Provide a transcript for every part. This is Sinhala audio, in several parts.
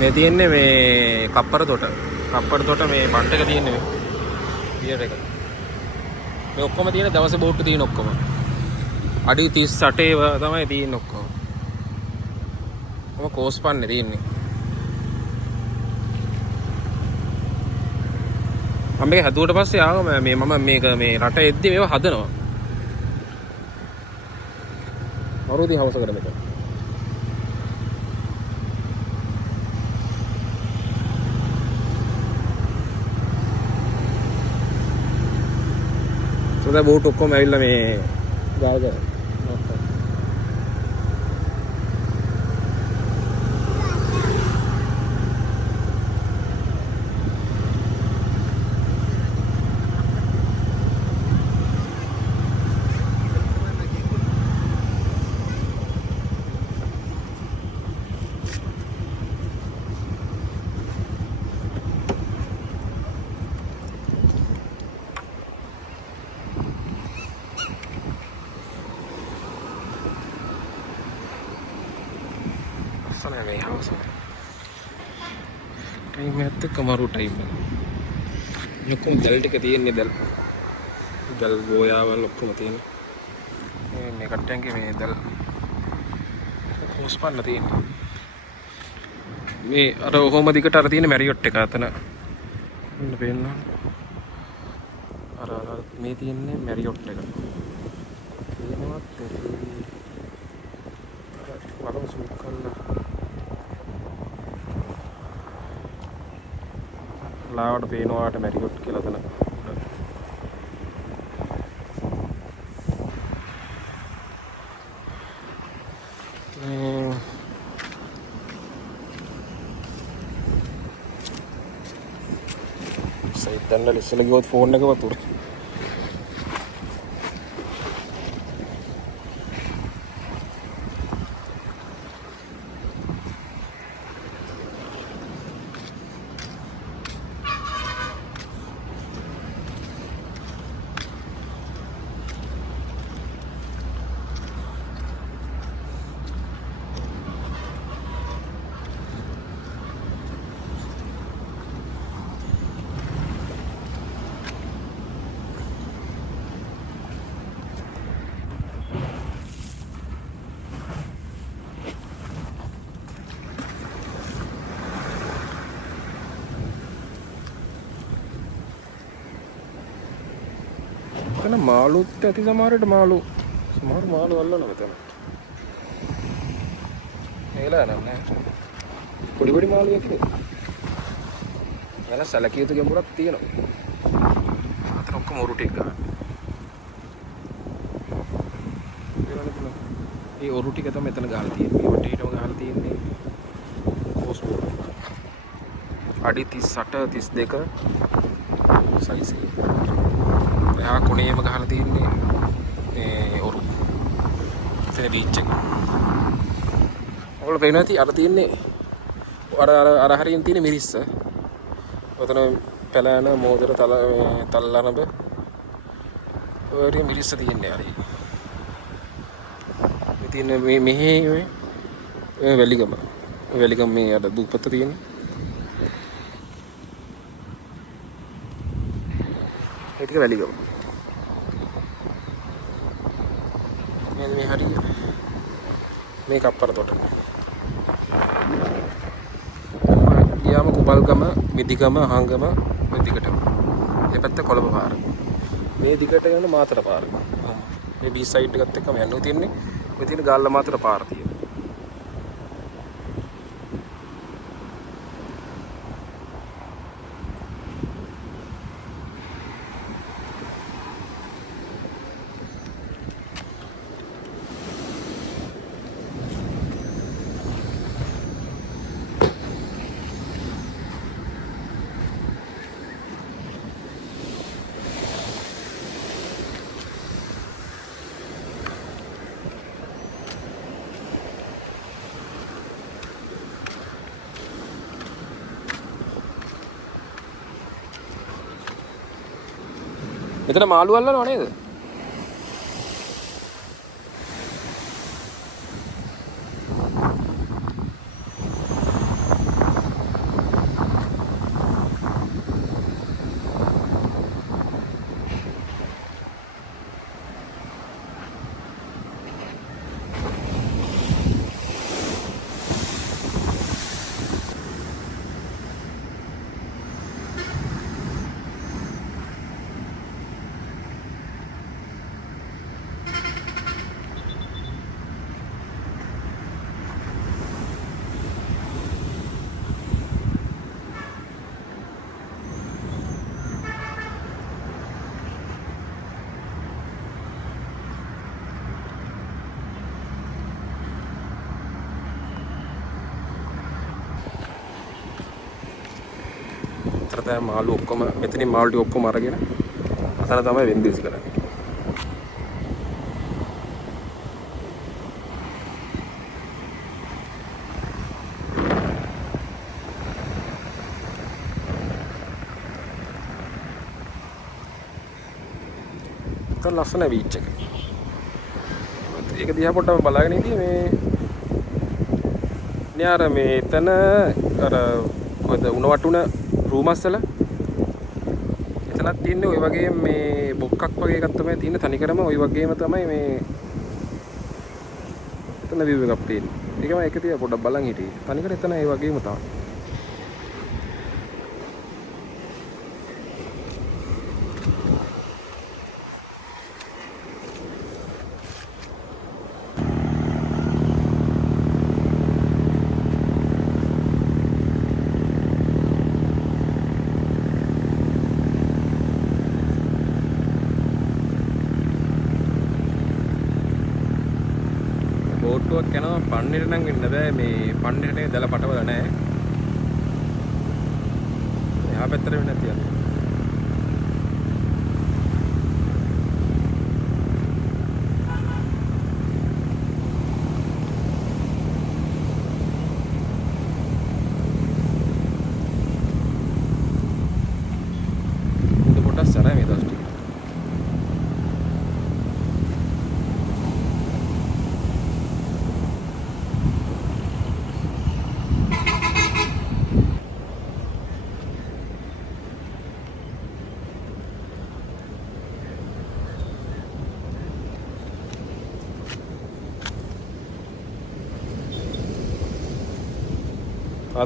මේ තියෙන්නේ මේ කප්පර තොට මේ බන්ට් එක තියෙන්නේ මේ පියර් එක. මේ ඔක්කොම තියෙන දවසේ බෝට්ටු තියෙන ඔක්කොම. අඩි 38 තමයි තියෙන්නේ ඔක්කොම. කොහොම කෝස් පන්නේ තියෙන්නේ. මම මේක හදුවට පස්සේ ආවම මේ මම මේක මේ රට එද්දි මේව හදනවා. මරුදී හවසකට මෙතන. සෝදා බෝට් ඔක්කොම ඇවිල්ලා මේ ගාව කරා. Sana මේ හවස. ටයිම් එකත් එක්ක මරු ටයිම් එක. ඔක්කොම දැල් ටික තියෙන්නේ දැල් ගෝයාවල් ඔක්කොම තියෙනවා. මේ කට්ටියන්ගේ මේ දැල් කොස්පන්න තියෙන්නේ. මේ අර ඔහොම දිගට අර තියෙන මැරියොට් එක අතන. මෙන්න පේනවා. අර මේ තියෙන්නේ මැරියොට් එක. තියෙනවත් බලමු සූම් කරලා. ලාවට පේනවාට මැරියොට් කියලා තන. සයිතන්න ඉස්සෙල්ලා ගියොත් ෆෝන් එක වතුර. එතන මාළුත් ඇති සමහරට සමහර මාළු අල්ලනවා මෙතන. ඒලා නෑ. පොඩි මාළු එක්ක. එලා සැලකිය යුතු ගැඹුරක් තියෙනවා. අතන ඔක්කොම උරු ටික ගන්න. මේ උරු ටික තමයි මෙතන ගහලා තියෙන්නේ. මේ වටේටම ගහලා තියෙන්නේ. කෝස් බෝඩ්. අඩි 38 32 සයිස් එක. එයා කොනේම ගහලා තින්නේ මේ ඔරු. ඉතින් බීච් එක. ඔයාලා පේනවා ඇති අර තින්නේ අර හරියෙන් තියෙන මිරිස්ස. ඔතන පැලෑන මෝදර තල්ලනබ ඔය මිරිස්ස තින්නේ හරි. ඉතින් මෙහි වැලිගම මේ අර දුප්පත තියෙන්නේ. ඒ ටික වැලිගම. මේ හරිය මේ කප්පර තොට. ගියාම කුපල්ගම, මිදිගම, අහංගම මේ දිගටම. මේ පැත්ත කොළඹ පාර. මේ දිගට යන මාතර පාර. මේ බී සයිඩ් එකත් එක්කම යන්න තියෙන්නේ. මේ තියෙන ගාල්ල මාතර පාර තියෙනවා. මෙතන මාළු අල්ලනව නේද? අර තමයි මාළු ඔක්කොම මෙතනින් මාළු ටික ඔක්කොම අරගෙන අතන තමයි වෙන්දේසි කරන්නේ. තව ලස්සන බීච් එක. ඒක දිහා පොඩ්ඩක් බලාගෙන ඉඳී මේ න්යාර මේ එතන අර කොහෙද උණවටුන රූමස් වල එතනක් තියෙන්නේ ওই වගේ මේ බොක්කක් වගේ එකක් තමයි තියෙන්නේ තනිකරම ওই වගේම තමයි මේ එතන view එකක් තියෙන්නේ. ඒකම ඒක තියා පොඩ්ඩක් බලන් හිටියේ. තනිකර එතන ඒ වගේම තමයි. බෝට්ටුවක් යනවා පන්නේට නම් වෙන්න බෑ මේ පන්නේට දැල පටවල නැහැ. එහා පැත්තට වෙන්න තියන්න. ഇത് පොඩ්ඩක් සරයි මේ දවස් ටික.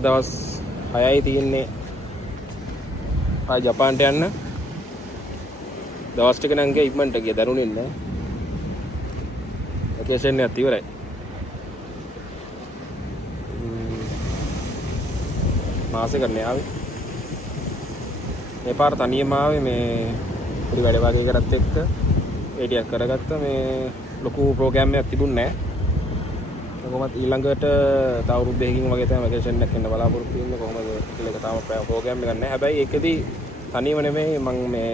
දවස් 6යි තියෙන්නේ ආ ජපාන්ට යන්න. දවස් ටික නම් ගියා ඉක්මනට ගියා දරුණේ නැහැ. වෙකේෂන් එකත් ඉවරයි. මාසෙකට ආවේ. මේ පාර තනියම ආවේ මේ පොඩි වැඩ වගේ කරත් එක්ක ඒ ටිකක් කරගත්තා. මේ ලොකු ප්‍රෝග්‍රෑම් එකක් තිබුණේ නැහැ. කොහොමද ඊළඟට තව අවුරුද්දකින් වගේ තමයි වෙකේෂන් එකක් එන්න බලාපොරොත්තු වෙන්නේ. කොහොමද කියලා එක තාම ප්‍රෝග්‍රෑම් එකක් නැහැ. හැබැයි ඒකෙදි තනියම නෙමෙයි මම මේ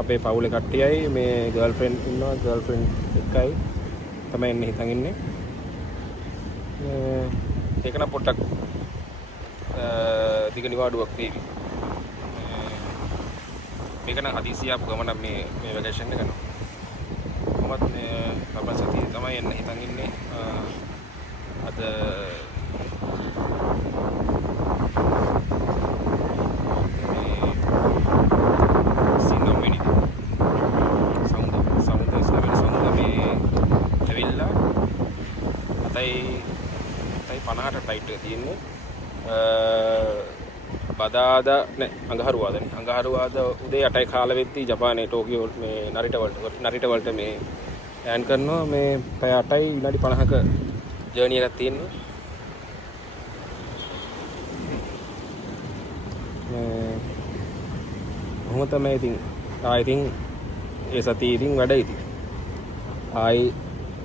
අපේ පවුලේ කට්ටියයි මේ ගර්ල්ෆ්‍රෙන්ඩ් ඉන්නවා. ගර්ල්ෆ්‍රෙන්ඩ් එකයි තමයි එන්නේ හිතන් ඉන්නේ. ඒක නම් පොඩ්ඩක් දිග නිවාඩුවක් වේවි. මේක නම් හදිසිය ආපු ගමන මේ වෙකේෂන් එක නෝ. කොහොමද අපේ සතිය තමයි එන්න හිතන් ඉන්නේ. අද ෆ්ලයිට් එක තියෙන්නේ බදාදා නෑ අඟහරුවාදනේ. අඟහරුවාද උදේ 8යි කාල වෙද්දී ජපානයේ ටෝකියෝ මේ නරිට වලට මේ ලෑන්ඩ් කරනවා. මේ පැය 8යි විනාඩි 50ක ජර්නි එකක් තියෙනවා. කොහොම තමයි ඉතින් ඉතින් ඒ සතියේ ඉතින් වැඩ ඉතින් ආයි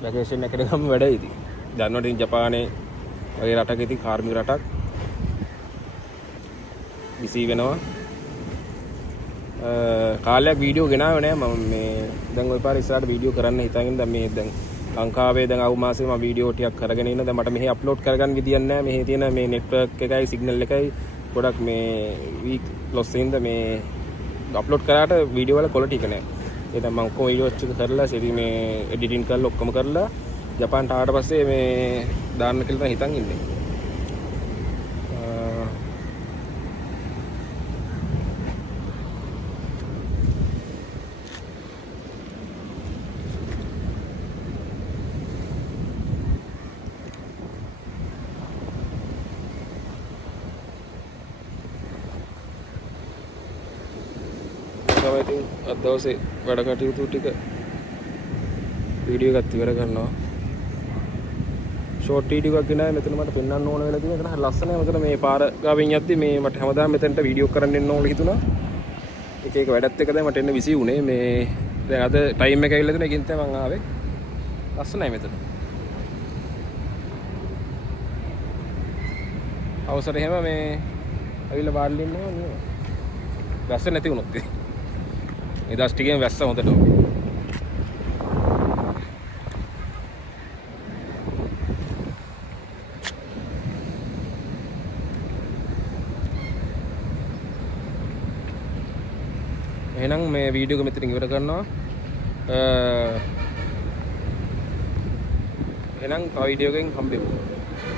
වැකේෂන් එකට ගම වැඩ ඉතින් දන්නවද ඉතින් ජපානයේ වගේ රටක ඉතින් කාර්මික රටක් බිසි වෙනවා. කාලයක් වීඩියෝ ගෙනාවේ නෑ මම මේ දැන් ওই පාර ඉස්සරහට වීඩියෝ කරන්න හිතාගෙන දැන් මේ දැන් ලංකාවේ දැන් අවු මාසෙම වීඩියෝ ටිකක් කරගෙන ඉන්න. දැන් මට මෙහි අප්ලෝඩ් කරගන්න විදියක් නෑ. මෙහි තියෙන මේ නෙට්වර්ක් එකයි සිග්නල් එකයි ගොඩක් මේ වීක් ලොස් වෙනද මේ අප්ලෝඩ් කරාට වීඩියෝ වල ක්වොලිටි එක නෑ. ඒ දැන් මම කොහොම වීඩියෝස් ටික කරලා සෙවි මේ එඩිටින් කරලා ඔක්කොම කරලා ජපාන්ට ආවට පස්සේ මේ දාන්න කියලා හිතන් ඉන්නේ. ඉතින් අද දවසේ වැඩ කටයුතු ටික වීඩියෝ එකක් ඉවර කරනවා. ෂෝට් වීඩියෝ එකක් ගෙනාවේ මෙතන මට පෙන්වන්න ඕන වෙලා තියෙන එක හරි ලස්සනයි. මොකද මේ පාර ගාවින් යද්දි මේ මට හැමදාම මෙතනට වීඩියෝ කරන්න එන්න ඕන හිතුණා. එක එක වැඩත් එක දැන් මට එන්න විසි වුණේ. මේ දැන් අද ටයිම් එක ඇවිල්ලා තියෙන එකකින් තමයි මම ආවේ. ලස්සනයි මෙතන. අවසර එහෙම මේ ඇවිල්ලා වාඩි වෙන්න ඕනේ. වැස්ස නැති වුණොත් ඒ දවස් ටිකෙන් වැස්ස හොඳට එහෙනම් මේ වීඩියෝ එක මෙතනින් ඉවර කරනවා. එහෙනම් තව වීඩියෝ එකකින් හම්බෙමු.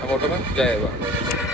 අපොටම ජය වේවා.